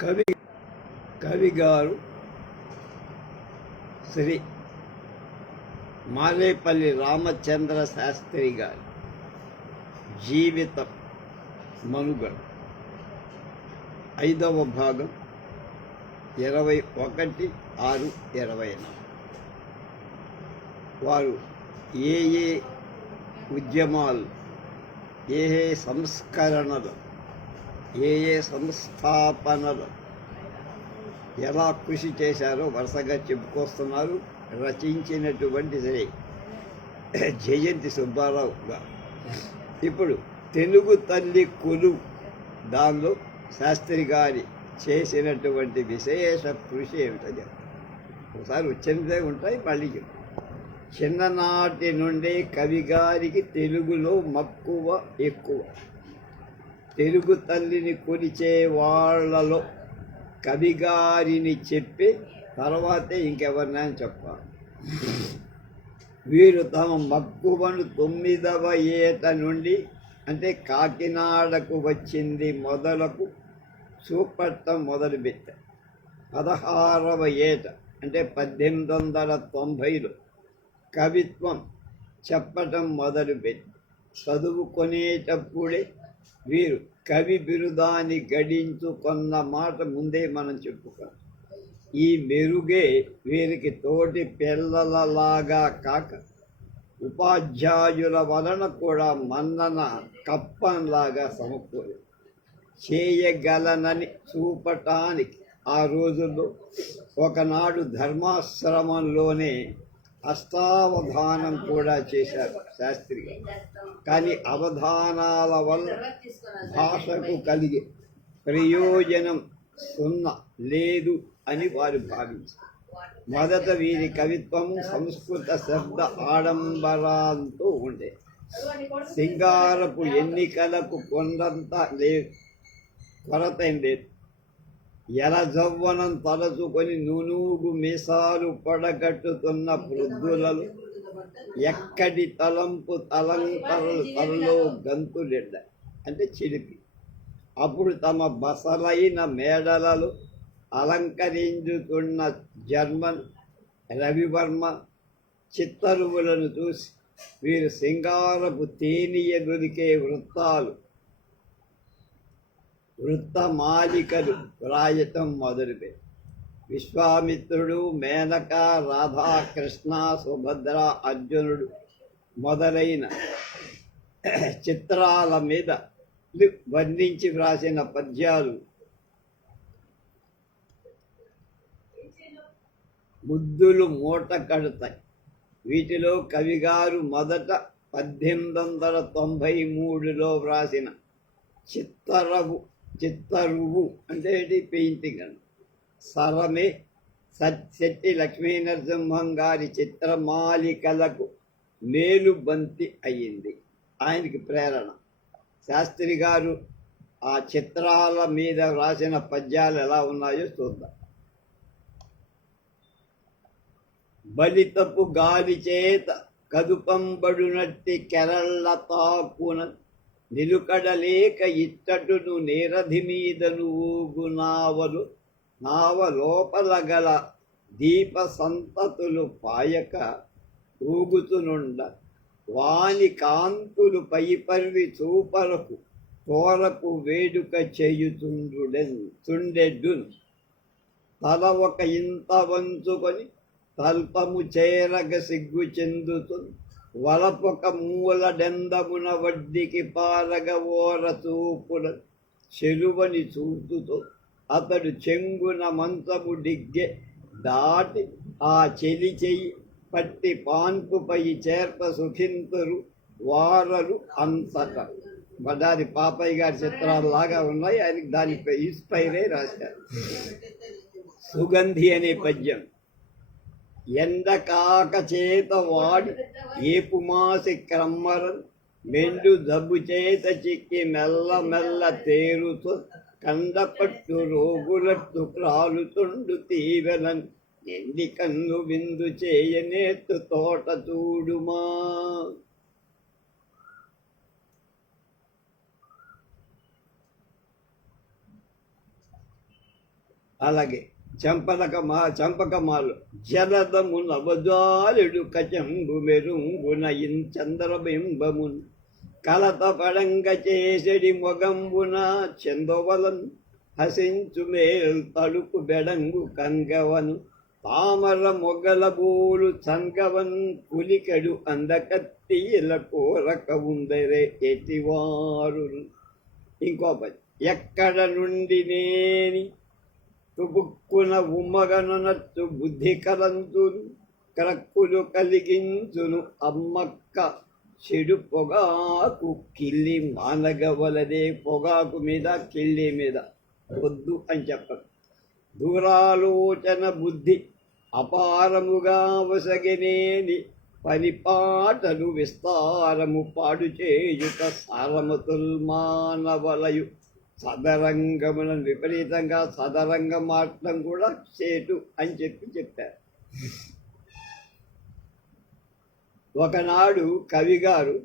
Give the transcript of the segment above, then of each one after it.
కవి కవిగారు శ్రీ మాలేపల్లి రామచంద్ర శాస్త్రి గారి జీవిత మనుగడ 5వ భాగం 21/6/24. వారు ఏ ఉద్యమాలు, ఏ సంస్కరణలు, ఏ సంస్థాపనలు ఎలా కృషి చేశారో వరుసగా చెప్పుకొస్తున్నారు. రచించినటువంటి శ్రీ జయంతి సుబ్బారావు గారు. ఇప్పుడు తెలుగు తల్లి కొలువు, దానిలో శాస్త్రి గారి చేసినటువంటి విశేష కృషి ఏమిటో చెప్తారు. ఒకసారి వచ్చినదే ఉంటాయి, మళ్ళీ చెప్తారు. చిన్ననాటి నుండి కవి గారికి తెలుగులో మక్కువ ఎక్కువ. తెలుగు తల్లిని కొలిచే వాళ్ళలో కవిగారిని చెప్పి తర్వాతే ఇంకెవరినైనా చెప్పాలి. వీరు తమ మక్కువను 9వ ఏట నుండి, అంటే కాకినాడకు వచ్చింది మొదలకు చూపట్టం మొదలుపెట్టారు. 16వ ఏట, అంటే 1890లో కవిత్వం చెప్పటం మొదలుపెట్టి చదువుకునేటప్పుడే వీరు కవి బిరుదాన్ని గడించుకున్న మాట ముందే మనం చెప్పుకోం. ఈ మెరుగే వీరికి తోటి పిల్లలలాగా కాక ఉపాధ్యాయుల వలన కూడా మన్నన కప్పంలాగా సమకూరు చేయగలనని చూపటానికి ఆ రోజుల్లో ఒకనాడు ధర్మాశ్రమంలోనే అష్టావధానం కూడా చేశారు శాస్త్రి గారు. కానీ అవధానాల వల్ల భాషకు కలిగే ప్రయోజనం లేదు అని వారు భావించారు. మొదట వీరి కవిత్వము సంస్కృత శబ్ద ఆడంబరాలతో ఉండే. సింగారపు ఎన్నికలకు కొండంత లేదు, కొరత లేదు. ఎలజవ్వనం తలచుకొని నూనూగు మీసాలు పొడగట్టుతున్న వృద్ధులలో ఎక్కడి తలంపు తలలో గంతులెడ్డ, అంటే చిలిపి. అప్పుడు తమ బసలైన మేడలలో అలంకరించుతున్న జర్మన్ రవివర్మ చిత్తరువులను చూసి వీరు సింగారపు తేనియ దొరికే వృత్తమాలికలు వ్రాయటం మొదలుపెట్టి విశ్వామిత్రుడు, మేనక, రాధాకృష్ణ, సుభద్ర, అర్జునుడు మొదలైన చిత్రాల మీద వర్ణించి వ్రాసిన పద్యాలు ముద్దులు మూట కడతాయి. వీటిలో కవిగారు మొదట 1893లో వ్రాసిన చిత్తరువు అంటే పెయింటింగ్ అని సరమే శెట్టి లక్ష్మీనరసింహం గారి చిత్రమాలికలకు మేలుబంతి అయ్యింది. ఆయనకి ప్రేరణ. శాస్త్రి గారు ఆ చిత్రాల మీద వ్రాసిన పద్యాలు ఎలా ఉన్నాయో చూద్దాం. బలితపు గాలి చేత కదుపంబడునట్టి కెరళ్ళ తాకున నిలుకడలేక ఇట్టటును నేరధి మీదను ఊగు నావలోపల గల దీప సంతతులు పాయక ఊగుతునుండ వాని కాంతులు పైపర్వి చూపరకు తోరకు వేడుక చేయుచుండెడ్డును. తల ఒక ఇంత వంచుకొని తల్పము చేరగ సిగ్గు చెందుతుంది. వలపొక మూలడెందమున వడ్డికి పారగ ఓర చూపుల చెలువని చూపుతో అతడు చెంగున మంచము డిగ్గె దాటి ఆ చెలి చెయ్యి పట్టి పాన్పుపై చేర్ప సుఖింతురు వారలు అంతట. బడారి పాపయ్య గారి చిత్రాలు లాగా ఉన్నాయి. ఆయనకి దానిపై ఇన్స్పైర్ అయి రాశారు. సుగంధి అనే పద్యం. ఎండ కాక చేత వాడి ఏపుమాసి క్రమ్మరన్ మెండు జబ్బు చేత చిక్కి మెల్ల మెల్ల తేరుతో కండపట్టు రోగులట్టు క్రాలుతుండు తీవెనన్ ఎండి కన్ను విందు చేయనేత్తు తోట చూడుమా. అలాగే చంపకమాలు జలదము నవజాలుడు కచంబు మెరుంగున చంద్రబింబమున్ కలత పడంగ చేసెడి మొగంబున చందవలన్ హసించు మేల్ తడుపు బెడంగు కంగవను తామర మొగల బూలు చంగవన్ పులికడు అందకత్తి ఇలా కోరక ఉందరే ఎటివారు. ఇంకో పది ఎక్కడ నుండి నేని తుబుక్కున ఉమ్మగనొనత్తు బుద్ధి కలంతును క్రక్కులు కలిగించును అమ్మక్క చెడు పొగాకు కిల్లి మానగవలదే. పొగాకు మీద కిల్లి మీద వద్దు అని చెప్పరు. దూరాలోచన బుద్ధి అపారముగా వసగినేని పనిపాటలు విస్తారము పాడు చేయుట సారమతుల్ మానవలయు. సదరంగములను విపరీతంగా సదరంగం మాటం కూడా చేటు అని చెప్పారు. ఒకనాడు కవిగారు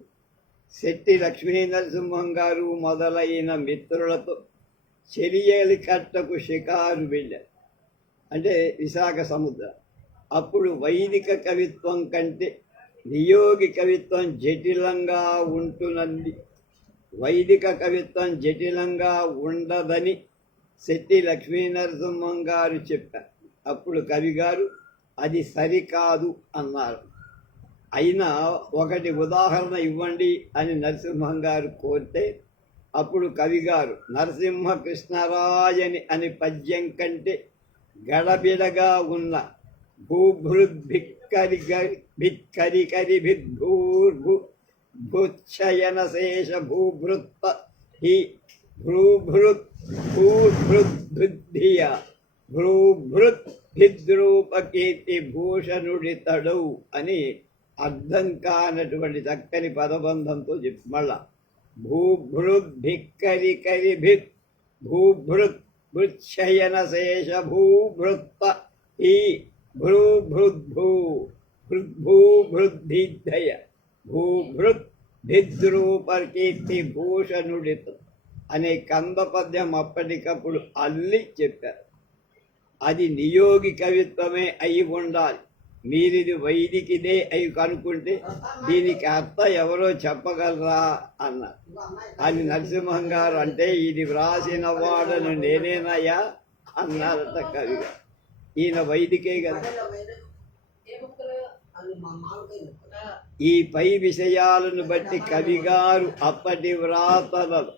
శెట్టి లక్ష్మీనరసింహం గారు మొదలైన మిత్రులతో చెరియలి కట్టకు షికారు వెళ్ళారు, అంటే విశాఖ సముద్రం. అప్పుడు వైదిక కవిత్వం కంటే నియోగి కవిత్వం జటిలంగా ఉంటున్నది. వైదిక కవిత్వం జటిలంగా ఉండదని శెట్టి లక్ష్మీనరసింహం గారు చెప్పారు. అప్పుడు కవిగారు అది సరికాదు అన్నారు. అయినా ఒకటి ఉదాహరణ ఇవ్వండి అని నరసింహం గారు కోరితే అప్పుడు కవిగారు నరసింహ కృష్ణరాయని అని పద్యం కంటే గడబిడగా ఉన్న భూభృద్భిక్కరికరిభిద్భూర్భు భూచ్చయన శేష భూభృత్త హి భ్రూభృత్ భూభృద్భియ భ్రూభృత్ భిద్రూపకీర్తి భూషణుడితడు అని అర్థం కానటువంటి చక్కని పదబంధంతో చెప్పి మళ్ళా భూభృద్భిక్కరికరిభిత్ భూభృత్ భృచ్చయన శేష భూభృత్త ఈ భ్రూభృద్భూ భృద్భూభృద్ధిద్దయ భూభృత్ భిద్రూపకీర్తి భూషణుడిత అనే కంద పద్యం అప్పటికప్పుడు అల్లి చెప్పారు. అది నియోగి కవిత్వమే అయి ఉండాలి. మీరిది వైదికిదే అయి కనుక్కుంటే దీనికి అర్థం ఎవరో చెప్పగలరా అన్నారు. అని నరసింహం గారు అంటే ఇది వ్రాసిన వాడను నేనేనయ్యా అన్నారట కవిగా. ఈయన వైదికే కదా. ఈ పై విషయాలను బట్టి కవిగారు అప్పటి వ్రాతలలో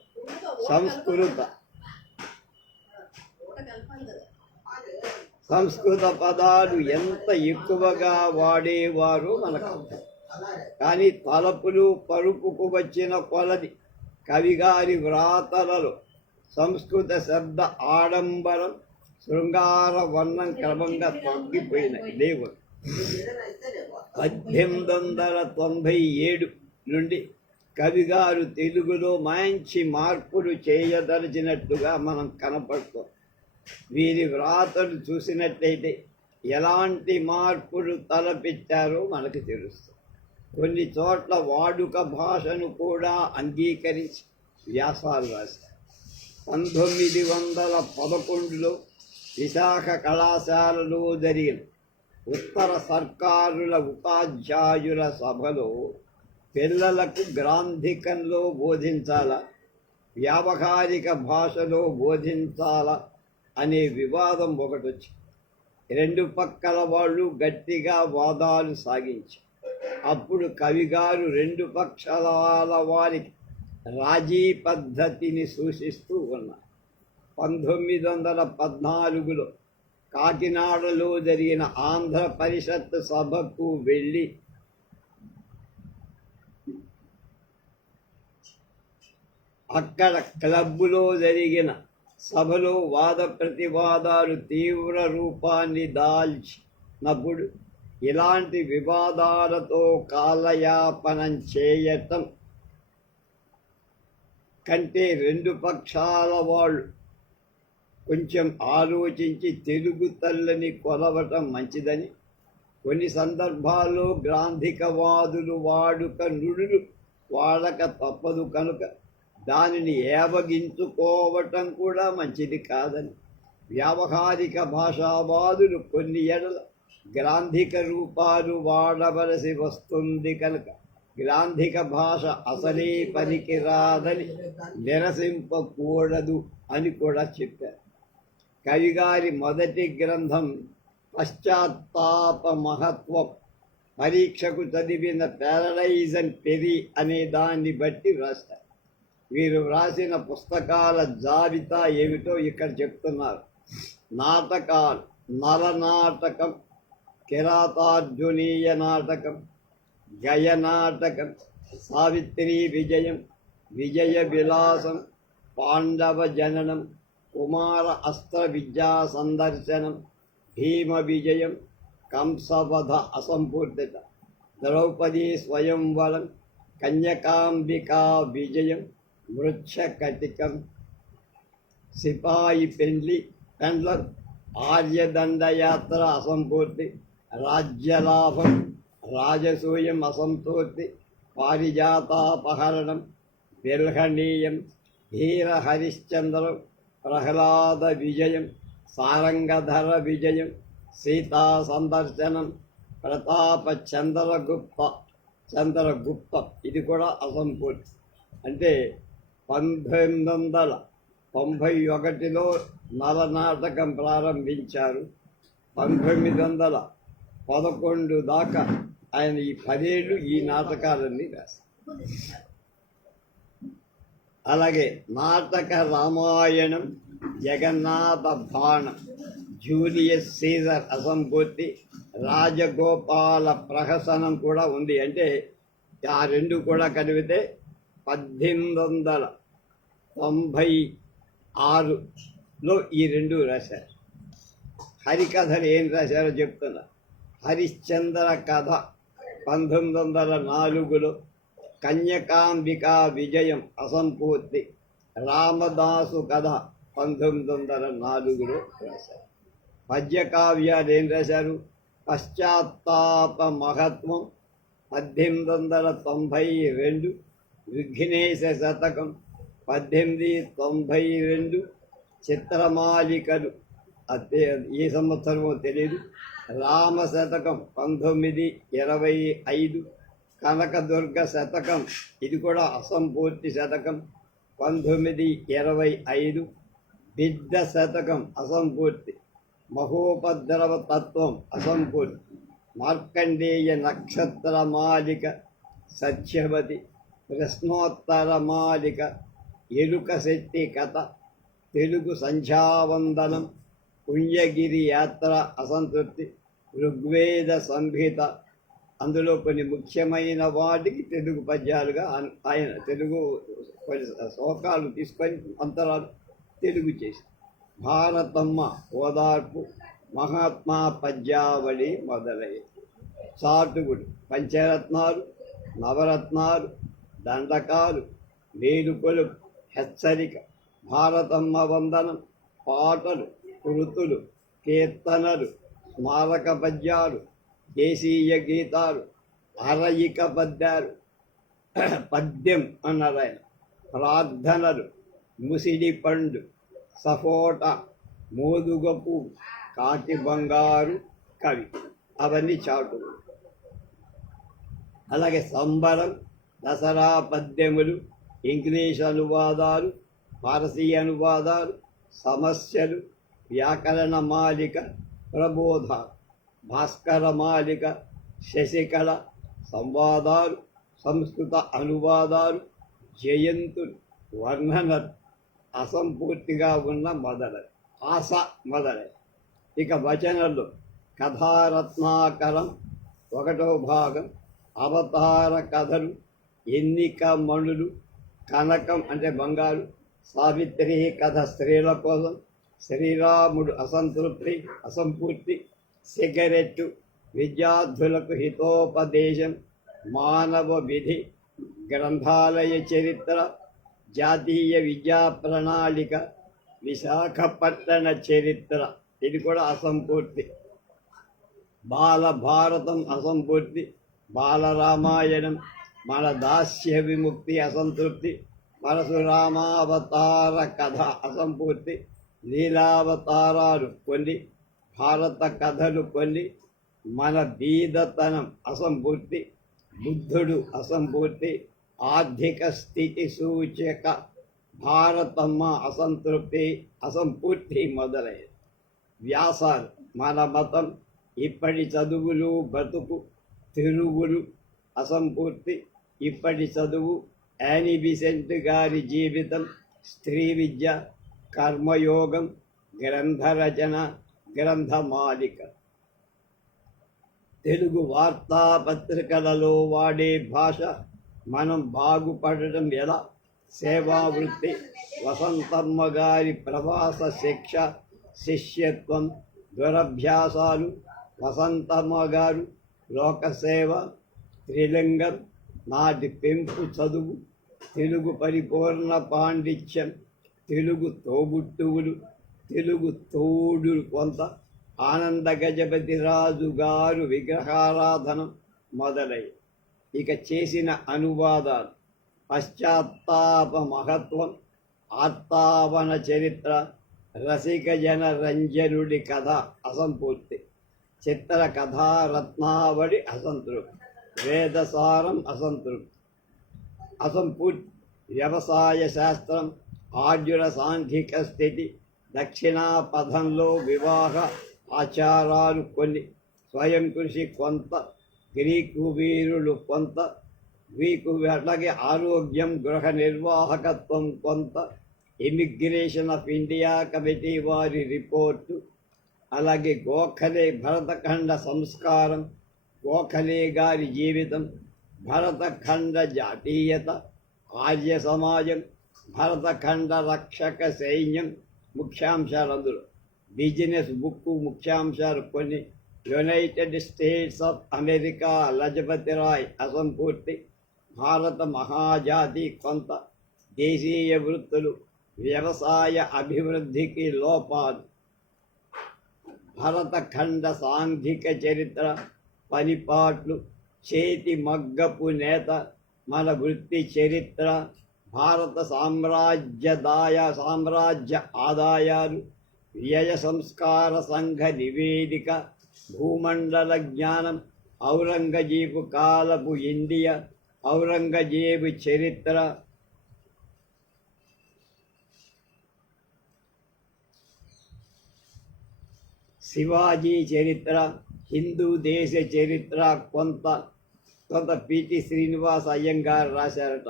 సంస్కృత పదాలు ఎంత ఎక్కువగా వాడేవారో మనకు. కానీ తలపులు పరుపుకు వచ్చిన కొలది కవిగారి వ్రాతలలో సంస్కృత శబ్ద ఆడంబరం శృంగార వర్ణం క్రమంగా తగ్గిపోయినాయి. దేవుడు 1897 నుండి కవిగారు తెలుగులో మంచి మార్పులు చేయదలిచినట్టుగా మనం కనపడుతాం. వీరి వ్రాతలు చూసినట్టయితే ఎలాంటి మార్పులు తలపెట్టారో మనకు తెలుస్తుంది. కొన్ని చోట్ల వాడుక భాషను కూడా అంగీకరించి వ్యాసాలు రాశారు. 1911లో విశాఖ కళాశాలలో జరిగిన ఉత్తర సర్కారుల ఉపాధ్యాయుల సభలో పిల్లలకు గ్రాంధికంలో బోధించాలా, వ్యావహారిక భాషలో బోధించాలా అనే వివాదం ఒకటి వచ్చి రెండు పక్కల వాళ్ళు గట్టిగా వాదాలు సాగించి అప్పుడు కవిగారు రెండు పక్షాల వారికి రాజీ పద్ధతిని సూచిస్తూ ఉన్నారు. 1914లో కాకినాడలో జరిగిన ఆంధ్ర పరిషత్ సభకు వెళ్ళి అక్కడ క్లబ్బులో జరిగిన సభలో వాద ప్రతివాదాలు తీవ్ర రూపాన్ని దాల్చినప్పుడు ఇలాంటి వివాదాలతో కాలయాపనం చేయటం కంటే రెండు పక్షాల వాళ్ళు కొంచెం ఆలోచించి తెలుగు తల్లిని కొలవటం మంచిదని, కొన్ని సందర్భాల్లో గ్రాంధికవాదులు వాడుక నుడులు వాడక తప్పదు కనుక దానిని ఏవగించుకోవటం కూడా మంచిది కాదని వ్యావహారిక భాషావాదులు కొన్ని ఎడల గ్రాంధిక రూపాలు వాడవలసి వస్తుంది కనుక గ్రాంధిక భాష అసలే పనికిరాదని నిరసింపకూడదు అని కూడా చెప్పారు. కవిగారి మొదటి గ్రంథం పశ్చాత్తాప మహత్వం పరీక్షకు చదివిన ప్యారడైజ్ అండ్ పెరి అనే దాన్ని బట్టి రాశారు. వీరు వ్రాసిన పుస్తకాల జాబితా ఏమిటో ఇక్కడ చెప్తున్నారు. నాటకాలు: నలనాటకం, కిరాతార్జునీయ నాటకం, గయనాటకం, సావిత్రి విజయం, విజయ విలాసం, పాండవ జననం, కుమార అస్త్ర విద్యా సందర్శనం, భీమ విజయం, కంసవధ అసంపూర్ణత, ద్రౌపదీ స్వయంవరం, కన్యకాంబికా విజయం, మృచ్ఛకటికం, సిపాయి పెండ్లం, ఆర్యదండయాత్ర అసంపూర్తి, రాజ్యలాభం, రాజసూయం అసంపూర్తి, పారిజాతాపహరణం, బిల్హణీయం, ధీర హరిశ్చంద్రం, ప్రహ్లాద విజయం, సారంగధర విజయం, సీతా సందర్శనం, ప్రతాప చంద్రగుప్త ఇది కూడా అసంపూర్తి. అంటే 1891లో నలనాటకం ప్రారంభించారు. 1911 దాకా ఆయన ఈ 10 ఏళ్ళు ఈ నాటకాలన్నీ రాశారు. అలాగే నాటక రామాయణం, జగన్నాథ బాణం, జూలియస్ సీజర్ అసంపూర్తి, రాజగోపాల ప్రహసనం కూడా ఉంది. అంటే ఆ రెండు కూడా కలిపితే 1896లో ఈ రెండు రాశారు. హరికథలు ఏం రాశారో చెప్తున్నా. హరిశ్చంద్ర కథ 1904లో, కన్యకాంబికా విజయం అసంపూర్తి, రామదాసు కథ 1904లో రాశారు. పద్యకావ్యాలు ఏం రాశారు? పశ్చాత్తాప మహత్వం 1892, విఘ్నేశ శతకం 1892, చిత్రమాలికలు ఏ సంవత్సరమో తెలియదు, రామ శతకం 1925, కనకదుర్గ శతకం ఇది కూడా అసంపూర్తి శతకం 1925, బిడ్డ శతకం అసంపూర్తి, మహోపద్రవ తత్వం అసంపూర్తి, మార్కండేయ నక్షత్ర మాలిక, సత్యవతి, ప్రశ్నోత్తర మాలిక, ఎలుక శెట్టి కథ, తెలుగు సంధ్యావందనం, పుణ్యగిరి యాత్ర అసంతృప్తి, ఋగ్వేద సంహిత. అందులో కొన్ని ముఖ్యమైన వాటికి తెలుగు పద్యాలుగా ఆయన తెలుగు కొన్ని శ్లోకాలు తీసుకొని అంతరాలు తెలుగు చేసి, భారతమ్మ ఓదార్పు, మహాత్మా పద్యావళి మొదలై, చాటుగుడు, పంచరత్నాలు, నవరత్నాలు, దండకాలు, మేలుకొలు, హెచ్చరిక, భారతమ్మ వందనం, పాటలు, కృతులు, కీర్తనలు, స్మారక పద్యాలు, దేశీయ గీతాలు, అరయిక పద్యాలు, పద్యం అన్నారు ఆయన, ప్రార్థనలు, ముసిడి పండు, సపోట, మోదుగ పువ్వు, కాటి బంగారు కవి, అవన్నీ చాటులు. అలాగే సంబరం, దసరా పద్యములు, ఇంగ్లీష్ అనువాదాలు, పారసీ అనువాదాలు, సమస్యలు, వ్యాకరణ మాలిక, ప్రబోధ, భాస్కర మాలిక, శశికళ, సంవాదాలు, సంస్కృత అనువాదాలు, జయంతులు, వర్ణనలు, అసంపూర్తిగా ఉన్న మొదలై, ఆశ మొదలై. ఇక వచనంలో కథారత్నాకరం 1వ భాగం, అవతార కథలు, ఎన్నిక మణులు, కనకం అంటే బంగారు, సావిత్రి కథ స్త్రీల కోసం, శ్రీరాముడు అసంపూర్తి, సిగరెట్టు, విద్యార్థులకు హితోపదేశం, మానవ విధి, గ్రంథాలయ చరిత్ర, జాతీయ విద్యా ప్రణాళిక, విశాఖపట్టణ చరిత్ర ఇది కూడా అసంపూర్తి, బాలభారతం అసంపూర్తి, బాలరామాయణం, మన దాస్య విముక్తి అసంతృప్తి, పరశురామావతార కథ అసంపూర్తి, లీలావతారాలు కొన్ని, భారత కథలు కొన్ని, మన బీదతనం అసంపూర్తి, బుద్ధుడు అసంపూర్తి, ఆర్థిక స్థితి సూచక, భారతమ్మ అసంతృప్తి అసంపూర్తి మొదలైనవి. వ్యాసాలు మన మతం, ఇప్పటి చదువులు బతుకు, తిరుగులు అసంపూర్తి, ఇప్పటి చదువు, యానీ బిసెంట్ గారి జీవితం, స్త్రీ విద్య, కర్మయోగం, గ్రంథరచన, గ్రంథమాలిక. తెలుగు వార్తాపత్రికలలో వాడే భాష, మనం బాగుపడటం ఎలా, సేవావృత్తి, వసంతమ్మ గారి ప్రవాస శిక్ష, శిష్యత్వం, దురభ్యాసాలు, వసంతమ్మ గారు, లోకసేవ, త్రిలింగం, నాటి పెంపు చదువు, తెలుగు పరిపూర్ణ పాండిత్యం, తెలుగు తోబుట్టువులు, తెలుగు తోడు కొంత, ఆనంద గజపతి రాజు గారు విగ్రహారాధనం మొదలై. ఇక చేసిన అనువాదాలు: పశ్చాత్తాప మహత్వం, ఆత్తావన చరిత్ర, రసిక జన రంజనుడి కథ అసంపూర్తి, చిత్ర కథా రత్నావళి అసంతృప్తి, వేదసారం అసంపూర్తి, వ్యవసాయ శాస్త్రం, ఆర్యుల సాంఘిక స్థితి, దక్షిణా పథంలో వివాహ ఆచారాలు కొన్ని, స్వయం కృషి కొంత, గ్రీకు వీరులు కొంత, అలాగే ఆరోగ్యం, గృహ నిర్వాహకత్వం కొంత, ఇమిగ్రేషన్ ఆఫ్ ఇండియా కమిటీ వారి రిపోర్టు, అలాగే గోఖలే భరతఖండ సంస్కారం, గోఖలే గారి జీవితం, భరతఖండ జాతీయత, ఆర్య సమాజం, భరతఖండ రక్షక సైన్యం ముఖ్యాంశాలు. అందులో బిజినెస్ బుక్ ముఖ్యాంశాలు కొన్ని, United States of America Lajpat Rai అసంపూర్తి, భారత మహాజాతి కొంత, దేశీయ వృత్తులు, వ్యవసాయ అభివృద్ధికి లోపాలు, భరతఖండ సాంఘిక చరిత్ర, పనిపాట్లు, చేతి మగ్గపు నేత, మన వృత్తి చరిత్ర, భారత సామ్రాజ్య ఆదాయాలు, వ్యయ సంస్కార సంఘ నివేదిక, భూమండల జ్ఞానం, ఔరంగజేబు కాలపు ఇండియా, ఔరంగజేబు చరిత్ర, శివాజీ చరిత్ర, హిందూ దేశ చరిత్ర కొంత పిటి శ్రీనివాస అయ్యంగారు రాశారట.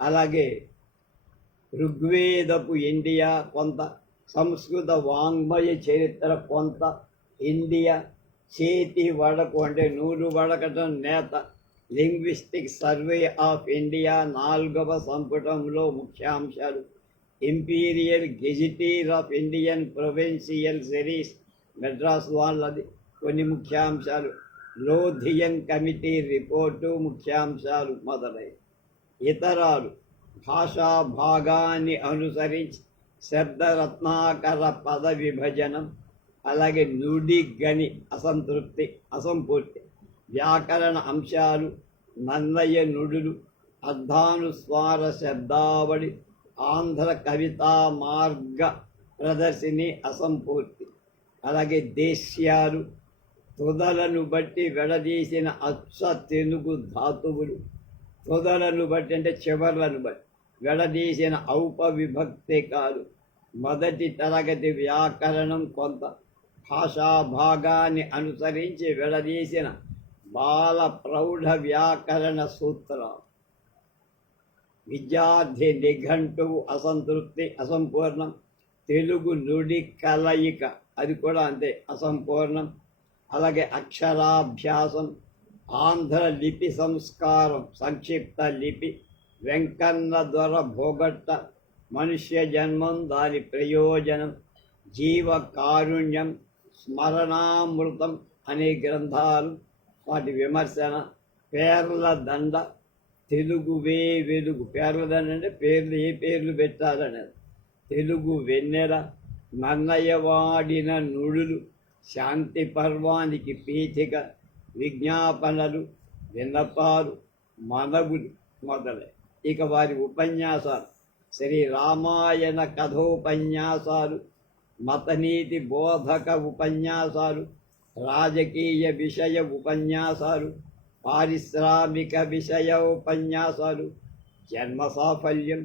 అలాగే ఋగ్వేదపు ఇండియా కొంత, సంస్కృత వాంగ్మయ చరిత్ర కొంత, ఇండియా, చేతి వడకు అంటే నూలు వడకటం నేత, లింగ్విస్టిక్ సర్వే ఆఫ్ ఇండియా 4వ సంపుటంలో ముఖ్యాంశాలు, imperial gazetteer of Indian provincial series Madras వాళ్ళది కొన్ని ముఖ్యాంశాలు, లోధియన్ కమిటీ రిపోర్టు ముఖ్యాంశాలు మొదలై. ఇతరాలు: భాషా భాగాన్ని అనుసరించి శబ్దరత్నాకర పద విభజనం, అలాగే నుడి గని అసంపూర్తి, వ్యాకరణ అంశాలు, నన్నయ్య నుడులు, అర్ధానుస్వార శబ్దావళి, ఆంధ్ర కవితా మార్గ ప్రదర్శిని అసంపూర్తి, అలాగే దేశ్యాలు, తుదలను బట్టి విడదీసిన అచ్చ తెలుగు ధాతువులు, తుదలను బట్టి అంటే చివర్లను బట్టి విడదీసిన ఔపవిభక్తికాలు, మొదటి తరగతి వ్యాకరణం కొంత, భాషా భాగాన్ని అనుసరించి విడదీసిన బాల ప్రౌఢ వ్యాకరణ సూత్రాలు, విద్యార్థి నిఘంటువు అసంపూర్ణం, తెలుగు నుడి కలయిక అది కూడా అంతే అసంపూర్ణం, అలాగే అక్షరాభ్యాసం, ఆంధ్ర లిపి సంస్కారం సంక్షిప్త లిపి, వెంకన్న దొర భోగట్ట, మనుష్య జన్మం దాని ప్రయోజనం, జీవ కారుణ్యం, స్మరణామృతం అనే గ్రంథాలు వాటి విమర్శన, పేర్ల దండ, తెలుగువే వెలుగు, పేర్ల దండ అంటే పేర్లు ఏ పేర్లు పెట్టాలనేది, తెలుగు వెన్నెల, నన్నయ్య వాడిన నుడులు, శాంతి పర్వానికి పీఠిక, విజ్ఞాపనలు, విన్నపాలు, మనవులు మొదలై. ఇక వారి ఉపన్యాసాలు: శ్రీ రామాయణ కథోపన్యాసాలు, మతనీతి బోధక ఉపన్యాసాలు, రాజకీయ విషయ ఉపన్యాసాలు, పారిశ్రామిక విషయ ఉపన్యాసాలు, జన్మ సాఫల్యం,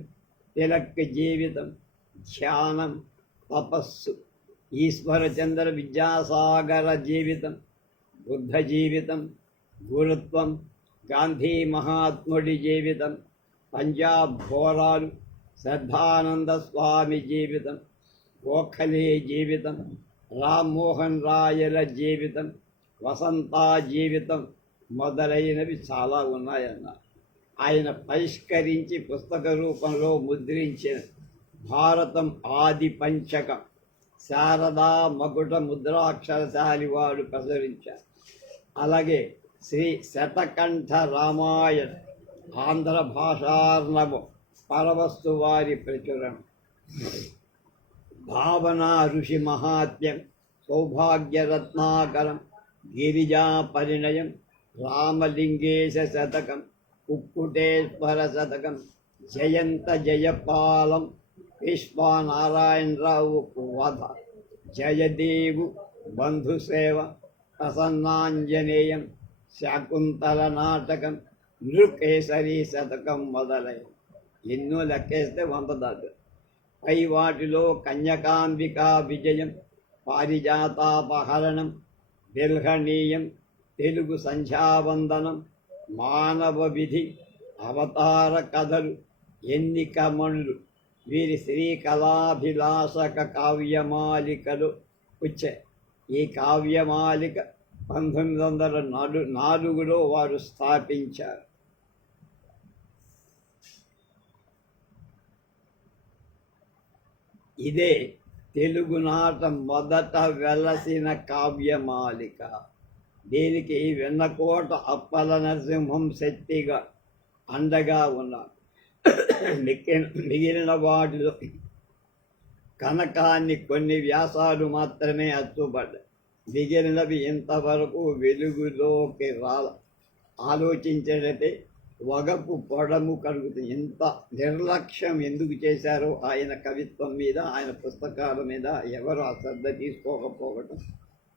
తిలక్ జీవితం, ధ్యానం, తపస్సు, ఈశ్వరచంద్ర విద్యాసాగర జీవితం, బుద్ధ జీవితం, గురుత్వం, గాంధీ మహాత్ముడి జీవితం, పంజాబ్ ఘోరాలు, శ్రద్ధానంద స్వామి జీవితం, గోఖలే జీవితం, రామ్మోహన్ రాయల జీవితం, వసంతా జీవితం మొదలైనవి చాలా ఉన్నాయన్నారు. ఆయన పరిష్కరించి పుస్తక రూపంలో ముద్రించిన భారతం ఆది పంచకం శారదా మకుట ముద్రాక్షరశాలి వాడు ప్రచురించారు. అలాగే శ్రీ శతకంఠ రామాయణ ఆంధ్ర భాషార్ణవం పరవస్తు వారి ప్రచురణ, భావనా ఋషి మహాత్మ్యం, సౌభాగ్యరత్నాకరం, గిరిజా పరిణయం, రామలింగేశ శతకం, కుక్కుటేశ్వర శతకం, జయంత జయపాలం, విశ్వనారాయణరావు వధ, జయదేవు బంధుసేవ, ప్రసన్నాంజనేయం, శాకుంతల నాటకం, నృకేసరి శతకం మొదలైన ఎన్నో లెక్కేస్తే 100 దాకా. పై వాటిలో కన్యకాంబికా విజయం, పారిజాతాపహరణం, బిల్హణీయం, తెలుగు సంధ్యావందనం, మానవ విధి, అవతార కథలు, ఎన్నికమణులు వీరి శ్రీకళాభిలాషక కావ్యమాలికలు వచ్చాయి. ఈ కావ్యమాలిక 1904లో వారు స్థాపించారు. ఇదే తెలుగునాట మొదట వెలసిన కావ్యమాలిక. దీనికి వెన్నకోట అప్పల నరసింహం శక్తిగా అండగా ఉన్నారు. మిగిలిన వాటిలో కనకాన్ని కొన్ని వ్యాసాలు మాత్రమే అచ్చుపడ్డాయి. మిగిలినవి ఇంతవరకు వెలుగులోకి ఆలోచించేటైతే వగపు పొడము కలుగుతుంది. ఇంత నిర్లక్ష్యం ఎందుకు చేశారో ఆయన కవిత్వం మీద, ఆయన పుస్తకాల మీద ఎవరు అశ్రద్ధ తీసుకోకపోవటం,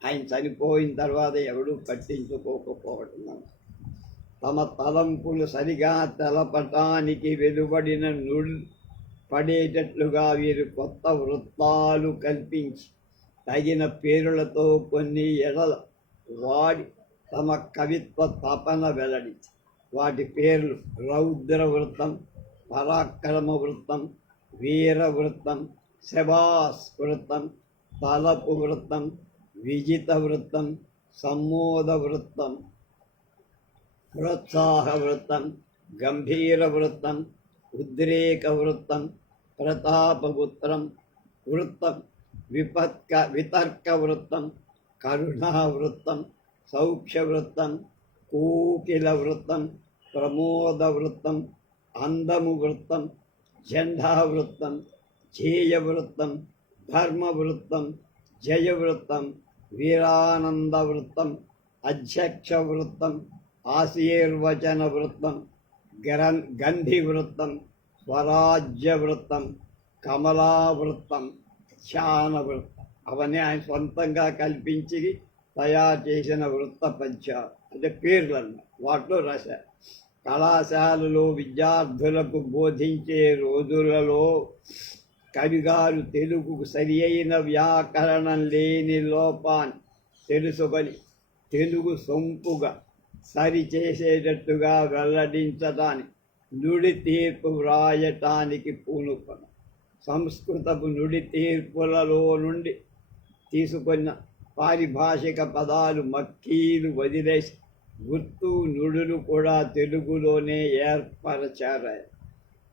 ఆయన చనిపోయిన తర్వాత ఎవడూ పట్టించుకోకపోవటం, తమ తలంపులు సరిగా తెలపటానికి వెలువడిన నుడి పడేటట్లుగా వీరు కొత్త వృత్తాలు కల్పించి తగిన పేరులతో కొన్ని ఎడల వాడి తమ కవిత్వ తపన వెల్లడించి వాటి పేర్లు రౌద్ర వృత్తం, పరాక్రమ వృత్తం, వీర వృత్తం, శబాస్ వృత్తం, తలపు వృత్తం, విజిత వృత్తం, సమ్మోద వృత్తం, ప్రోత్సాహ వృత్తం, గంభీర వృత్తం, ఉద్రేక వృత్తం, ప్రతాపవృత్తం వృత్తం, వితర్క వృత్తం, కరుణా వృత్తం, సౌఖ్య వృత్తం, కోకిల వృత్తం, ప్రమోద వృత్తం, అందము వృత్తం, జెండా వృత్తం, జేయ వృత్తం, ధర్మ వృత్తం, జయ వృత్తం, వీరానంద వృత్తం, అధ్యక్ష వృత్తం, ఆశీర్వచన వృత్తం, గంధి వృత్తం, స్వరాజ్య వృత్తం, కమలా వృత్తం, ధ్యాన వృత్తం. అవన్నీ ఆయన సొంతంగా కల్పించి తయారు చేసిన వృత్త పద్యాలు అంటే పేర్లు అన్నమాట. వాటిలో రాశారు. కళాశాలలో విద్యార్థులకు బోధించే రోజులలో కవిగారు తెలుగుకు సరి అయిన వ్యాకరణం లేని లోపాన్ని తెలుసుకొని తెలుగు సొంపుగా సరిచేసేటట్టుగా వెల్లడించటానికి నుడి తీర్పు వ్రాయటానికి పూనుకొన సంస్కృతపు నుడి తీర్పులలో నుండి తీసుకున్న పారిభాషిక పదాలు మక్కీలు వదిలేసి గుర్తు నుడులు కూడా తెలుగులోనే ఏర్పరచారు.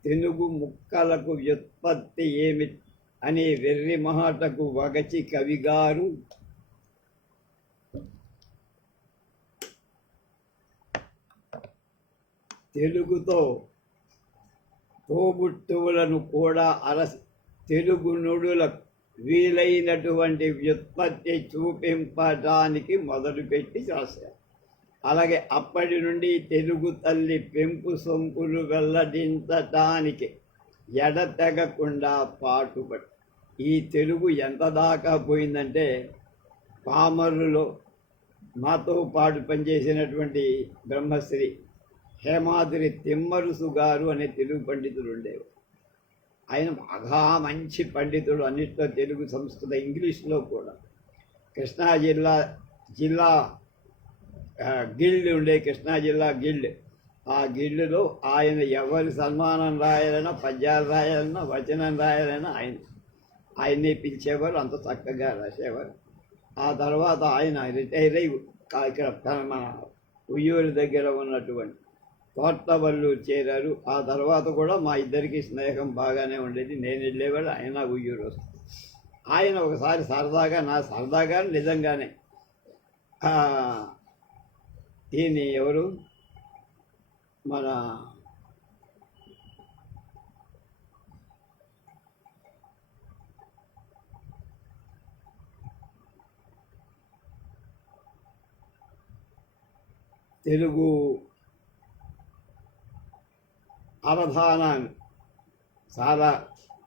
తెలుగు ముక్కలకు వ్యుత్పత్తి ఏమిటి అనే వెర్రి మాటకు వగచి కవిగారు తెలుగుతో తోబుట్టువులను కూడా అరసి తెలుగు నుడులకు వీలైనటువంటి వ్యుత్పత్తి చూపింపడానికి మొదలుపెట్టి రాశారు. అలాగే అప్పటి నుండి తెలుగు తల్లి పెంపు సొంపులు వెల్లడించటానికి ఎడతెగకుండా పాటుపడి ఈ తెలుగు ఎంత దాకా పోయిందంటే పామరులో మాతో పాటు పనిచేసినటువంటి బ్రహ్మశ్రీ హేమాద్రి తిమ్మరుసు గారు అనే తెలుగు పండితుడు ఉండేవారు. ఆయన బాగా మంచి పండితుడు, అన్నిట్లో తెలుగు, సంస్కృత, ఇంగ్లీష్లో కూడా. కృష్ణా జిల్లా గిల్డ్ ఉండే, కృష్ణా జిల్లా గిల్డ్. ఆ గిల్డ్లో ఆయన ఎవరి సన్మానం రాయాలన్నా, పద్యాలు రాయాలన్నా, వచనం రాయాలన్నా ఆయన్ని పిలిచేవారు. అంత చక్కగా రాసేవారు. ఆ తర్వాత ఆయన రిటైర్ అయ్యి ఇక్కడ మన ఉయ్యూరు దగ్గర ఉన్నటువంటి తోటవల్లూరు చేరారు. ఆ తర్వాత కూడా మా ఇద్దరికి స్నేహం బాగానే ఉండేది. నేను వెళ్ళేవాడు, ఆయన ఉయ్యూరు వస్తుంది. ఆయన ఒకసారి సరదాగా నిజంగానే ఈయన ఎవరు మన తెలుగు అవధానాన్ని చాలా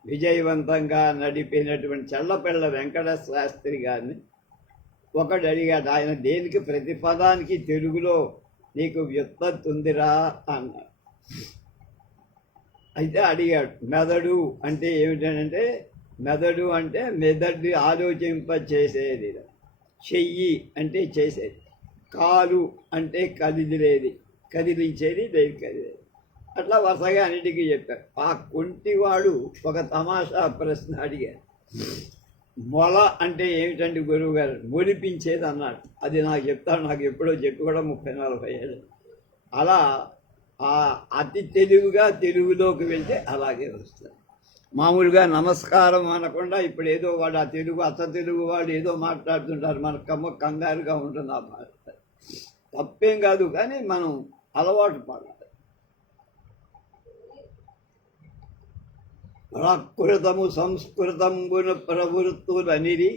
విజయవంతంగా నడిపినటువంటి చల్లపెళ్ళ వెంకట శాస్త్రి గారిని ఒకడు అడిగాడు. ఆయన దేనికి ప్రతి పదానికి తెలుగులో నీకు వ్యుత్పత్తి ఉందిరా అన్నాడు. అయితే అడిగాడు, మెదడు అంటే ఏమిటంటే, మెదడు అంటే మెదడు ఆలోచింప చేసేది, చెయ్యి అంటే చేసేది, కాలు అంటే కదిలించేది లేదు కదిలేది. అట్లా వరుసగా అన్నిటికీ చెప్పారు. ఆ కుంటివాడు ఒక తమాషా ప్రశ్న అడిగాడు, మొల అంటే ఏమిటండి గురువు గారు? మొలిపించేది అన్నాడు. అది నాకు చెప్తాడు, నాకు ఎప్పుడో చెప్పి కూడా 30-40 ఏళ్ళు. అలా అతి తెలుగుగా తెలుగులోకి వెళ్తే అలాగే వస్తుంది. మామూలుగా నమస్కారం అనకుండా ఇప్పుడు ఏదో వాడు ఆ తెలుగు అసలు తెలుగు వాడు ఏదో మాట్లాడుతుంటారు, మనకు కంగారుగా ఉంటుంది ఆ భాష. తప్పేం కాదు, కానీ మనం అలవాటు పడాలి. ప్రాకృతము సంస్కృతంబున ప్రవృత్తులనిరి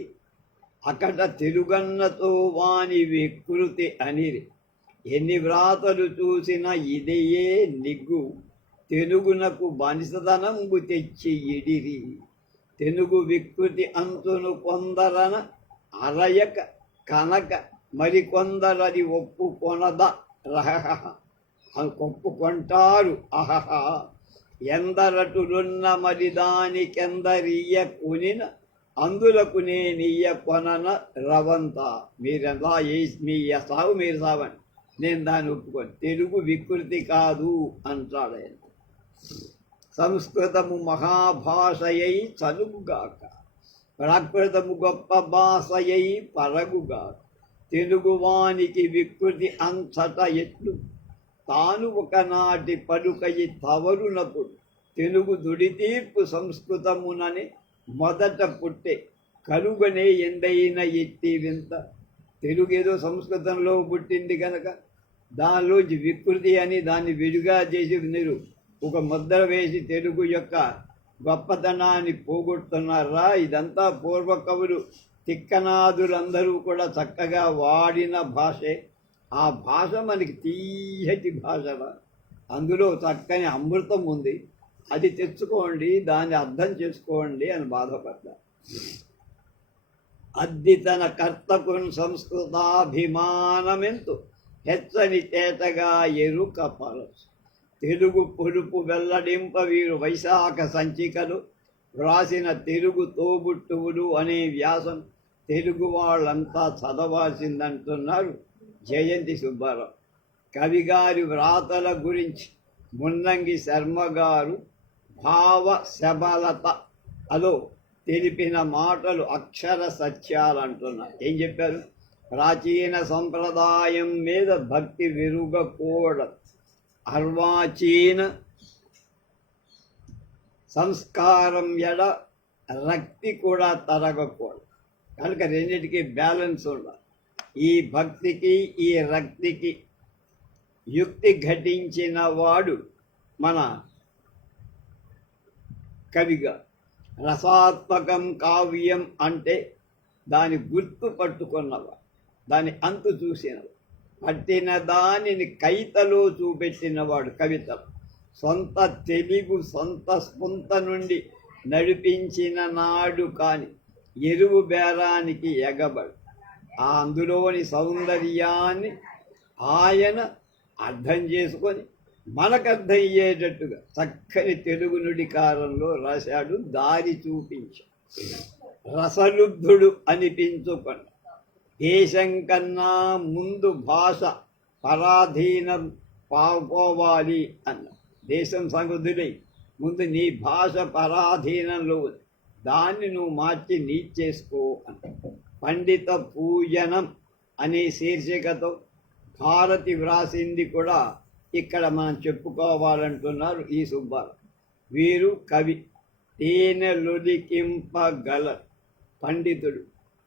అకట తెలుగన్నతో వాని వికృతి అనిరి. ఎన్ని వ్రాతలు చూసిన ఇదయే నిగ్గు తెలుగునకు బానిసదనంబు తెచ్చి ఇడిరి. తెలుగు వికృతి అంతును కొందరన అరయక కనక మరికొందరది ఒప్పుకొనద రహ ఒప్పుకొంటారు అహహ. ఎందరటులున్న మరి దానికెందరియ్య కొనిన అందులకు నేనియ్య కొనన రవంత. మీరెలా మీ సాగు మీరు సావండి, నేను దాన్ని ఒప్పుకొని. తెలుగు వికృతి కాదు అంటాడు ఆయన. సంస్కృతము మహాభాషయై చలుగుగాక, ప్రాకృతము గొప్ప భాషయై పరగుగాక. తెలుగువానికి వికృతి అంతట ఎట్లు తాను ఒకనాటి పలుకయి తవరునప్పుడు. తెలుగు దుడి తీర్పు సంస్కృతమునని మొదట పుట్టే కలుగనే ఎందైన ఎత్తి వింత. తెలుగు ఏదో సంస్కృతంలో పుట్టింది కనుక దానిలోంచి వికృతి అని దాన్ని విడిగా చేసి మీరు ఒక ముద్ర వేసి తెలుగు యొక్క గొప్పతనాన్ని పోగొడుతున్నారా? ఇదంతా పూర్వ కవులు తిక్కనాదులందరూ కూడా చక్కగా వాడిన భాషే. ఆ భాష మనకి తీయటి భాష, అందులో చక్కని అమృతం ఉంది. అది తెచ్చుకోండి, దాన్ని అర్థం చేసుకోండి అని బాధపడ్డా. అద్ది తన కర్తకున్ సంస్కృతాభిమానమెంతు హెచ్చని తేటగా ఎరుక పరచు. తెలుగు పొలుపు వెల్లడింప వీరు వైశాఖ సంచికలు వ్రాసిన తెలుగు తోబుట్టువులు అనే వ్యాసం తెలుగు వాళ్ళంతా చదవాల్సిందంటున్నారు జయంతి సుబ్బారావు. కవిగారి వ్రాతల గురించి మున్నంగి శర్మ గారు భావ శబలత అలో తెలిపిన మాటలు అక్షర సత్యాలు అంటున్నారు. ఏం చెప్పారు? ప్రాచీన సంప్రదాయం మీద భక్తి విరుగకూడదు, అర్వాచీన సంస్కారం ఎడ రక్తి కూడా తరగకూడదు. కనుక రెండింటికి బ్యాలెన్స్ ఉండాలి. ఈ భక్తికి ఈ రక్తికి యుక్తి ఘటించిన వాడు మన కవిగా. రసాత్మకం కావ్యం అంటే దాని గుర్తు పట్టుకున్నవాడు, దాని అంతు చూసినవాడు, పట్టిన దానిని కవితలో చూపెట్టినవాడు కవితలు. సొంత తెలుగు సొంత స్పంత నుండి నడిపించిన నాడు కాని ఎరువు బేరానికి ఎగబడు. అందులోని సౌందర్యాన్ని ఆయన అర్థం చేసుకొని మనకు అర్థమయ్యేటట్టుగా చక్కని తెలుగు నుడికారంలో రాశాడు. దారి చూపించు రసలుబ్ధుడు అనిపించుకొని దేశం కన్నా ముందు భాష పరాధీనం పోవాలి అన్న. దేశం సంగతులై ముందు నీ భాష పరాధీనంలో ఉంది, దాన్ని నువ్వు మార్చి నీ చేసుకో అన్న. పండిత పూజనం అనే శీర్షికతో భారతి వ్రాసింది కూడా ఇక్కడ మనం చెప్పుకోవాలంటున్నారు ఈ సుబ్బారావు. వీరు కవి, తేనెలొలికింపగల పండితుడు,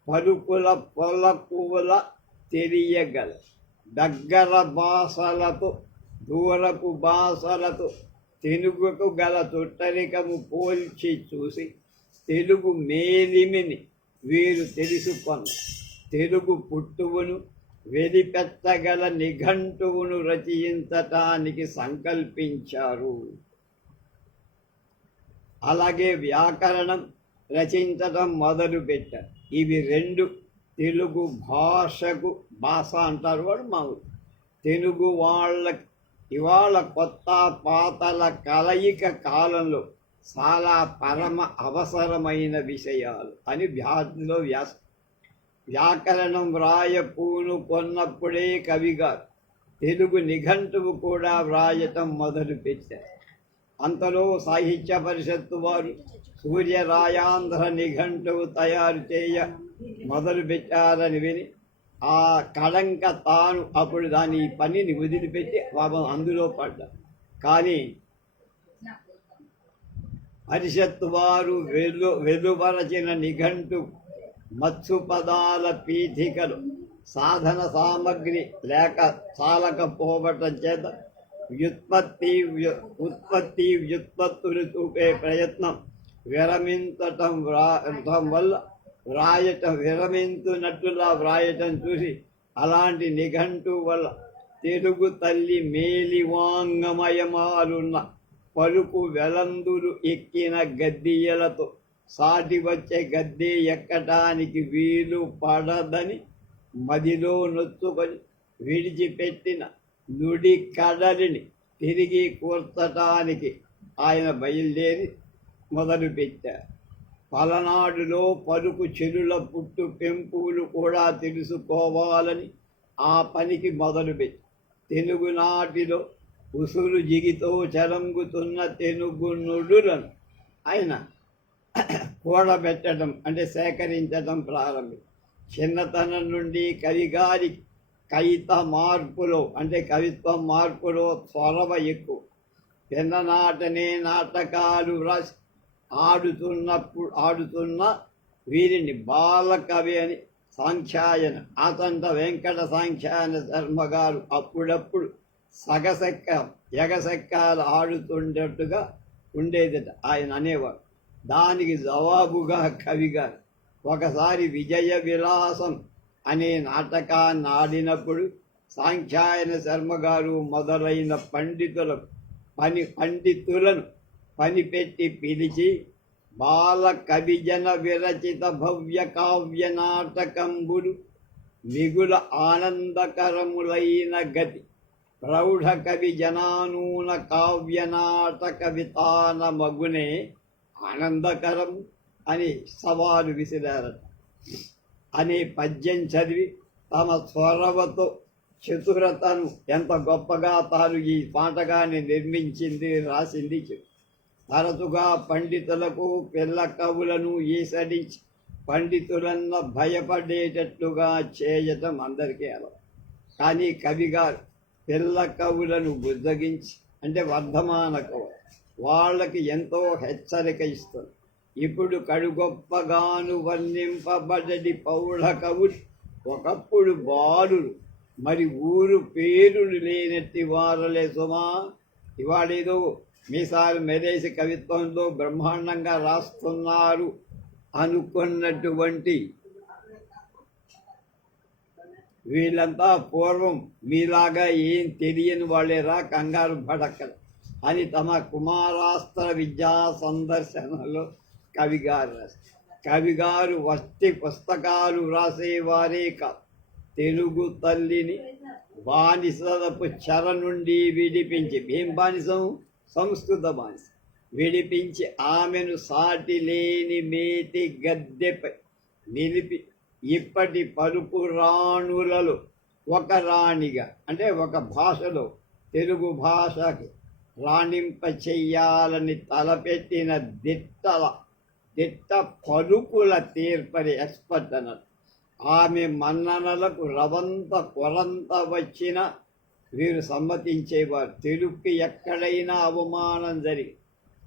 పలుకుల పొలకుల తెలియగల, దగ్గర భాషలతో దూరపు భాషలతో తెలుగుకు గల చుట్టరికము పోల్చి చూసి తెలుగు మేలిమిని వీరు తెలుసుకొన్న తెలుగు పుట్టువును వెలిపెత్తగల నిఘంటువును రచయించటానికి సంకల్పించారు. అలాగే వ్యాకరణం రచించటం మొదలుపెట్టారు. ఇవి రెండు తెలుగు భాషకు భాష అంటారు వాడు మామూలు. తెలుగు వాళ్ళకి ఇవాళ కొత్త పాతల కలయిక కాలంలో చాలా పరమ అవసరమైన విషయాలు అని వ్యాధిలో వ్యాకరణం వ్రాయపూను కొన్నప్పుడే కవిగారు తెలుగు నిఘంటువు కూడా వ్రాయటం మొదలుపెట్టారు. అంతలో సాహిత్య పరిషత్తు వారు సూర్యరాయాంధ్ర నిఘంటువు తయారు చేయ మొదలుపెట్టారని విని ఆ కళంక తాను అప్పుడు దాని పనిని వదిలిపెట్టి పాపం అందులో పడ్డారు. కానీ పరిషత్తు వారు వెలువరచిన నిఘంటు మత్స్సు పదాల పీఠికలు సాధన సామగ్రి లేక చాలకపోవటం చేత వ్యుత్పత్తులు చూపే ప్రయత్నం విరమించటం వల్ల విరమించున్నట్టులా వ్రాయటం చూసి అలాంటి నిఘంటు వల్ల తెలుగు తల్లి మేలివాంగమయమాలున్న పలుకు వెలందులు ఎక్కిన గద్దెలతో సాటి వచ్చే గద్దె ఎక్కటానికి వీలు పడదని మదిలో నొచ్చుకొని విడిచిపెట్టిన నుడి కడలిని తిరిగి కూర్చటానికి ఆయన బయలుదేరి మొదలుపెట్టారు. పలనాడులో పలుకు చెరుల పుట్టు పెంపులు కూడా తెలుసుకోవాలని ఆ పనికి మొదలుపెట్టి తెలుగునాటిలో ఉసురు జిగితో చలంగుతున్న తెలుగు నుడులను ఆయన కూడబెట్టడం అంటే సేకరించడం ప్రారంభించారు. చిన్నతనం నుండి కవిగారికి కవిత్వ మార్పులో చొరవ ఎక్కువ. చిన్ననాటనే నాటకాలు వ్రాసి ఆడుతున్న వీరిని బాలకవి అని సాంఖ్యాయన ఆతంత వెంకట సాంఖ్యాయన శర్మ గారు అప్పుడప్పుడు ఎగసెక్కాలు ఆడుతుండట్టుగా ఉండేదట ఆయన అనేవారు. దానికి జవాబుగా కవిగారు ఒకసారి విజయ విలాసం అనే నాటకాన్ని ఆడినప్పుడు సాంఖ్యాయన శర్మ గారు మొదలైన పండితులను పనిపెట్టి పిలిచి బాల కవిజన విరచిత భవ్య కావ్య నాటకంబులు మిగుల ఆనందకరములైన గతి ప్రౌఢ కవి జనానూన కావ్య నాటక వితాన మగునే ఆనందకరం అని సవాలు విసిరారట. అనే పద్యం చదివి తమ స్వరవతో చతురతను ఎంత గొప్పగా తాను ఈ పాటగాన్ని నిర్మించింది రాసింది చెప్పు. తరచుగా పండితులకు పిల్ల కవులను ఈసడించి పండితులన్న భయపడేటట్లుగా చేయటం అందరికీ అలవాటు. కానీ కవిగారు పిల్ల కవులను బుద్ధగించి అంటే వర్ధమాన కవులు వాళ్ళకి ఎంతో హెచ్చరిక ఇస్తుంది. ఇప్పుడు కడుగొప్పగాను వర్ణింపబడడి పౌఢ కవులు ఒకప్పుడు బాలురు, మరి ఊరు పేరులు లేనట్టి వారలే సుమా. ఇవాళేదో మీసాలు మెదేసి కవిత్వంలో బ్రహ్మాండంగా రాస్తున్నారు అనుకున్నటువంటి వీళ్ళంతా పూర్వం మీలాగా ఏం తెలియని వాళ్ళేరా, కంగారు పడక్కలు అని తమ కుమారాస్త్ర విద్యా సందర్శనలో కవిగారు రాస్తారు. కవిగారు వస్తి పుస్తకాలు రాసేవారే కాదు, తెలుగు తల్లిని బానిసలపు చెర నుండి విడిపించి, ఏం బానిసం? సంస్కృత బానిస. విడిపించి ఆమెను సాటి లేని మేటి గద్దెపై నిలిపి ఇప్పటి పలుపు రాణులలో ఒక రాణిగా, అంటే ఒక భాషలో తెలుగు భాషకి రాణింప చెయ్యాలని తలపెట్టిన దిట్ట పలుకుల తీర్పరి ఎక్స్పర్ట్ అన్నట్టు. ఆమె మన్ననలకు రవంత కొరంత వచ్చిన వీరు సమ్మతించేవారు. తెలుగుకి ఎక్కడైనా అవమానం జరిగి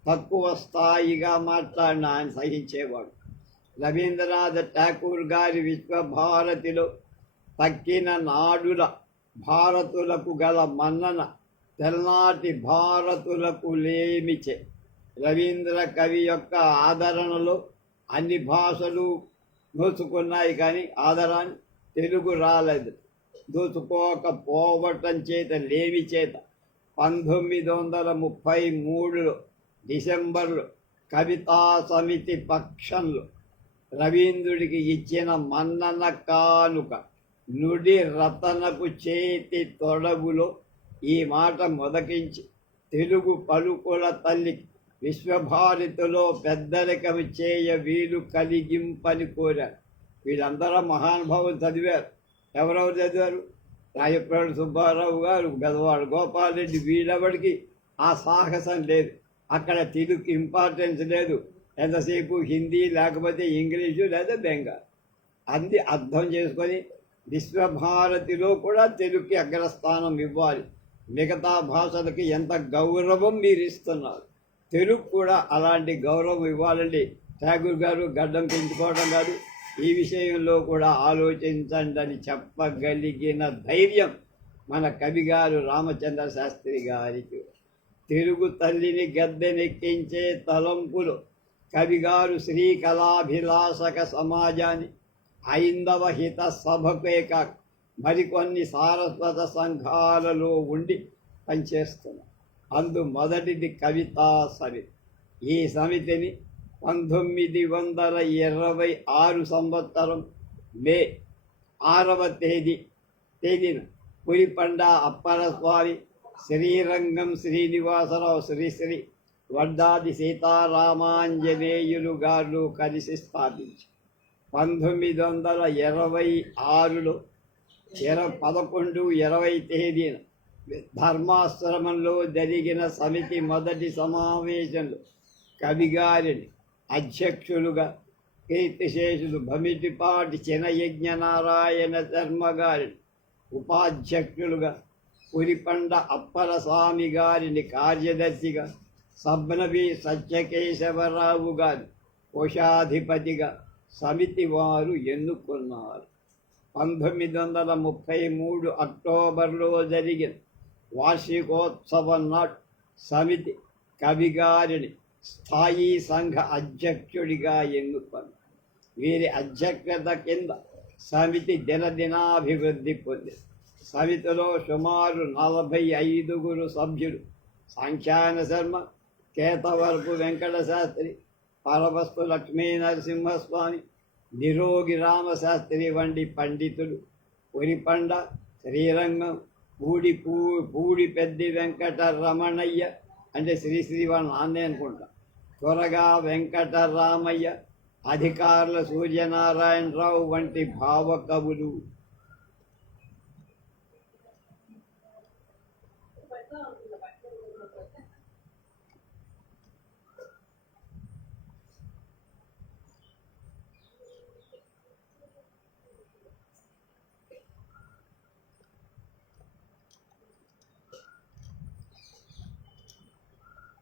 తక్కువ స్థాయిగా మాట్లాడిన ఆయన సహించేవాడు. రవీంద్రనాథ్ ఠాకూర్ గారి విశ్వభారతిలో తక్కిన నాడుల భారతులకు గల మన్నన తెల్నాటి భారతులకు లేమిచే. రవీంద్ర కవి యొక్క ఆదరణలో అన్ని భాషలు దోచుకున్నాయి, కానీ ఆదరాన్ని తెలుగు రాలేదు. దోచుకోకపోవటం చేత, లేమి చేత 1933 డిసెంబర్లో కవితా సమితి పక్షంలో రవీంద్రుడికి ఇచ్చిన మన్నన కానుక నుడి రతనకు చేతి తొడవులో ఈ మాట మొదకించి, తెలుగు పలుకుల తల్లికి విశ్వభారతిలో పెద్దరికం చేయ వీలు కలిగింపని కోరారు. వీళ్ళందరూ మహానుభావులు చదివారు. ఎవరెవరు చదివారు? రాయప్రాడు సుబ్బారావు గారు, గదవాడ గోపాలరెడ్డి. వీళ్ళెవరికి ఆ సాహసం లేదు. అక్కడ తెలుగుకి ఇంపార్టెన్స్ లేదు. ఎంతసేపు హిందీ, లేకపోతే ఇంగ్లీషు, లేదా బెంగాల్. అంది అర్థం చేసుకొని విశ్వభారతిలో కూడా తెలుగుకి అగ్రస్థానం ఇవ్వాలి. మిగతా భాషలకి ఎంత గౌరవం మీరు ఇస్తున్నారు, తెలుగు కూడా అలాంటి గౌరవం ఇవ్వాలండి. ఠాగూర్ గారు గడ్డం పెంచుకోవడం కాదు, ఈ విషయంలో కూడా ఆలోచించండి అని చెప్పగలిగిన ధైర్యం మన కవిగారు రామచంద్ర శాస్త్రి గారికి. తెలుగు తల్లిని గద్దెనెక్కించే తలంపులు కవిగారు శ్రీకళాభిలాషక సమాజాన్ని, ఐందవ హిత సభకే కాక మరికొన్ని సారస్వత సంఘాలలో ఉండి పనిచేస్తున్నారు. అందు మొదటిది కవితా సమితి. ఈ సమితిని 1926 సంవత్సరం మే 6వ తేదీన పులిపండ అప్పరస్వామి, శ్రీరంగం శ్రీనివాసరావు, శ్రీశ్రీ వడ్డాది సీతారామాంజనేయులు గారు కలిసి స్థాపించి 1926లో 11-20 తేదీన ధర్మాశ్రమంలో జరిగిన సమితి మొదటి సమావేశంలో కవిగారిని అధ్యక్షులుగా, కీర్తిశేషులు భమిటిపాటి చినయజ్ఞనారాయణ శర్మ గారిని ఉపాధ్యక్షులుగా, పులిపండ అప్పలస్వామి గారిని కార్యదర్శిగా, సబ్నవి సత్యకేశవరావు గారి కోశాధిపతిగా సమితి వారు ఎన్నుకున్నారు. 1933 అక్టోబర్లో జరిగిన వార్షికోత్సవం నాడు సమితి కవిగారిని స్థాయీ సంఘ అధ్యక్షుడిగా ఎన్నుకున్నారు. వీరి అధ్యక్షత కింద సమితి దినదినాభివృద్ధి పొందింది. సమితిలో సుమారు 45 సభ్యులు. సాంఖ్యాయన శర్మ, కేతవరపు వెంకట శాస్త్రి, పరవస్తు లక్ష్మీ నరసింహస్వామి, నిరోగి రామశాస్త్రి వంటి పండితులు, పులిపండ, శ్రీరంగం, పూడి పెద్ది వెంకట రమణయ్య, అంటే శ్రీశ్రీ వాళ్ళ నాన్నే అనుకుంటా, త్వరగా వెంకటరామయ్య, అధికారుల సూర్యనారాయణరావు వంటి భావకవులు.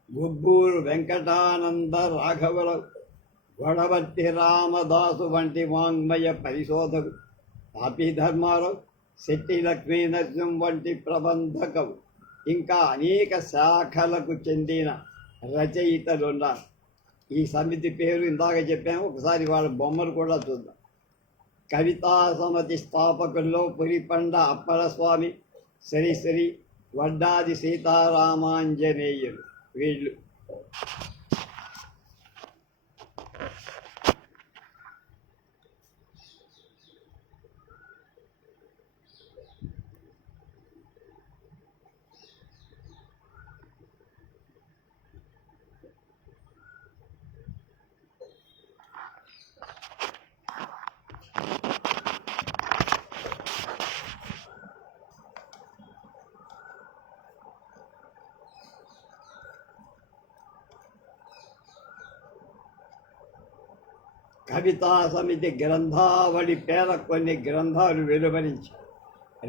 గుబ్బూరు వెంకటానంద రాఘవరావు, గొడవర్తి రామదాసు వంటి వాంగ్మయ పరిశోధకులు, తాపీ ధర్మారావు, శెట్టి లక్ష్మీ నరసింహం వంటి ప్రబంధకవు, ఇంకా అనేక శాఖలకు చెందిన రచయితలున్నారు. ఈ సమితి పేరు ఇందాక చెప్పాము, ఒకసారి వాళ్ళ బొమ్మలు కూడా చూద్దాం. కవితా సమితి స్థాపకుల్లో పులిపండ అప్పలస్వామి, శ్రీశ్రీ వడ్డాది సీతారామాంజనేయులు వీళ్ళు. కవితా సమితి గ్రంథావళి పేర కొన్ని గ్రంథాలు వెలువరించి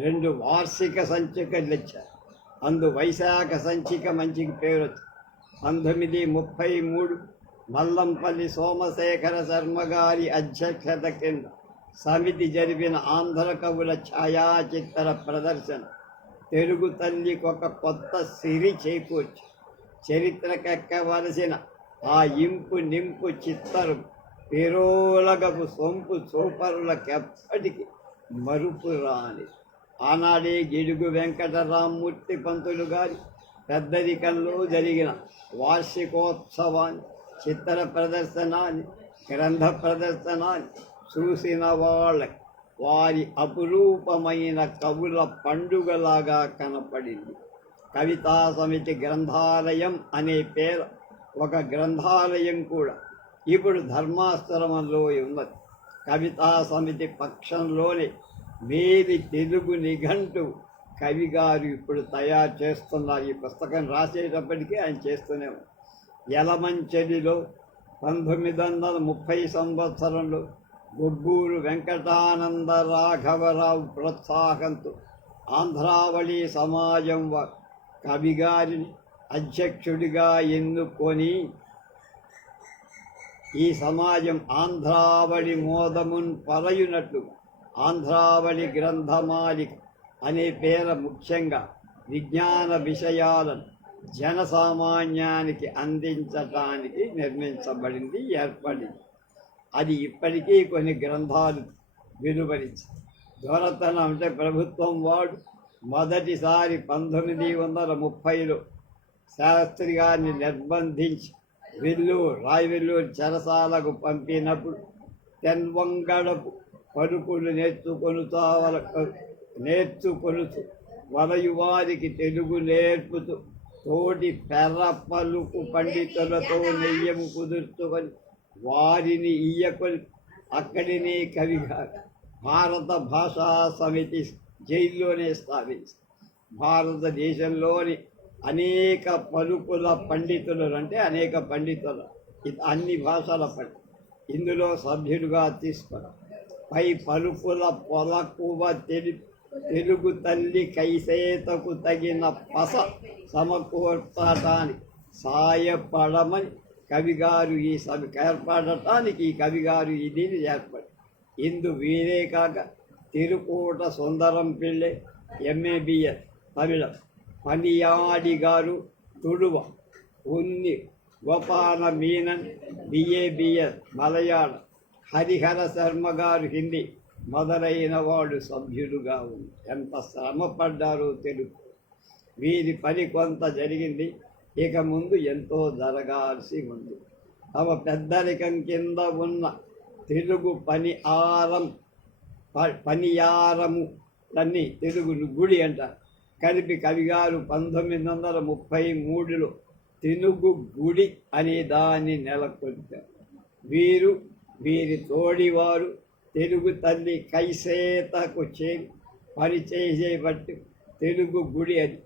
2 వార్షిక సంచికలు ఇచ్చారు. అందు వైశాఖ సంచిక మంచికి పేరు 1933 మల్లంపల్లి సోమశేఖర శర్మ గారి అధ్యక్షత కింద సమితి జరిపిన ఆంధ్ర కవుల ఛాయాచిత్ర ప్రదర్శన తెలుగు తల్లికి ఒక కొత్త సిరి చేకూర్చి చరిత్రకెక్కవలసిన ఆ ఇంపు నింపు చిత్తరు పేరోలగపు సొంపు చూపరులకెప్పటికీ మరుపు రాని ఆనాడే గిడుగు వెంకటరామమూర్తి పంతులు గారి పెద్దరికంలో జరిగిన వార్షికోత్సవాన్ని, చిత్ర ప్రదర్శనాన్ని, గ్రంథ ప్రదర్శనాన్ని చూసిన వాళ్ళకి వారి అపురూపమైన కవుల పండుగలాగా కనపడింది. కవితా సమితి గ్రంథాలయం అనే పేరు ఒక గ్రంథాలయం కూడా ఇప్పుడు ధర్మాశ్రమంలో ఉన్నది. కవితా సమితి పక్షంలోనే మేలి తెలుగు నిఘంటు కవి గారు ఇప్పుడు తయారు చేస్తున్నారు. ఈ పుస్తకం రాసేటప్పటికీ ఆయన చేస్తూనే ఉన్నారు. యలమంచిలిలో 1930 సంవత్సరంలో గుబ్బూరు వెంకటానంద రాఘవరావు ప్రోత్సాహంతో ఆంధ్రావళి సమాజం కవిగారిని అధ్యక్షుడిగా ఎన్నుకొని ఈ సమాజం ఆంధ్రావళి మోదమున్ పరయునట్లు ఆంధ్రావళి గ్రంథమాలిక అనే పేర ముఖ్యంగా విజ్ఞాన విషయాలను జనసామాన్యానికి అందించటానికి నిర్మించబడింది, ఏర్పడింది. అది ఇప్పటికీ కొన్ని గ్రంథాలు వెలువరించింది. దొరతనం అంటే ప్రభుత్వం వాడు మొదటిసారి 1930లో శాస్త్రి గారిని నిర్బంధించి రాయవెల్లూరు చెరసాలకు పంపినప్పుడు తెన్వంగడపు పలుకులు నేర్చుకొనుతూ వలయువారికి తెలుగు నేర్పుతూ తోటి పెర్ర పలుకు పండితులతో నెయ్యము కుదుర్చుకొని వారిని ఇయ్యకొని అక్కడినే కవిగా భారత భాషా సమితి జైల్లోనే స్థాపించి భారతదేశంలోని అనేక పలుకుల పండితులు అంటే అనేక పండితులు అన్ని భాషల ఇందులో సభ్యులుగా తీసుకున్నారు. పై పలుకుల పొలకువ తెలుగు తల్లి కైసేతకు తగిన పస సమకూర్చటానికి సాయపడమని కవిగారు ఈ ఏర్పడటానికి ఈ కవిగారు దీన్ని ఏర్పడి ఇందు వీరే కాక తిరుకోట సుందరం పిళ్ళై MABS తమిళం, పనియాడి గారు తుడువ, ఉన్ని గోపాల మీనన్ BABS మలయాళం, హరిహర శర్మ గారు హిందీ మొదలైన వాడు సభ్యులుగా ఉంది. ఎంత శ్రమపడ్డారో తెలుగు. వీరి పని కొంత జరిగింది, ఇక ముందు ఎంతో జరగాల్సి ఉంది. తమ పెద్దరికం కింద ఉన్న తెలుగు పనియారము అన్నీ తెలుగు గుడి అంటారు కలిపి కవిగారు 1933లో తెలుగు గుడి అనే దాన్ని నెలకొల్పారు. వీరి తోడివారు తెలుగు తల్లి కైసేతకు చేరి పనిచేసేపట్టి తెలుగు గుడి అది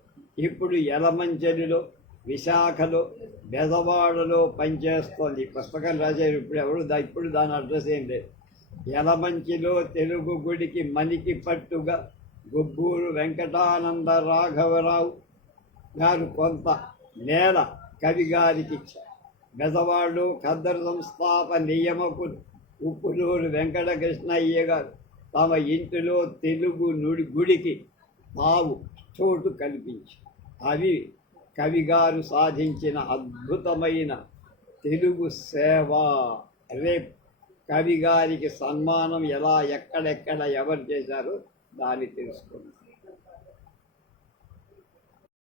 ఇప్పుడు యలమంచిలిలో, విశాఖలో, బెజవాడలో పనిచేస్తోంది. పుస్తకం రాశారు ఇప్పుడు దాని అడ్రస్ ఏం లేదు. యలమంచిలో తెలుగు గుడికి మనికి పట్టుగా గుబ్బూరు వెంకటానంద రాఘవరావు గారు కొంత నేల కవిగారికి ఇచ్చారు. బెజవాడలో ఖద్దరు సంస్థాప నియామకులు ఉప్పులూరు వెంకటకృష్ణయ్య గారు తమ ఇంటిలో తెలుగు గుడికి చోటు కల్పించి అవి కవిగారు సాధించిన అద్భుతమైన తెలుగు సేవ. రేపు కవిగారికి సన్మానం ఎక్కడెక్కడ ఎవరు చేశారో దాన్ని తెలుసుకుందాం.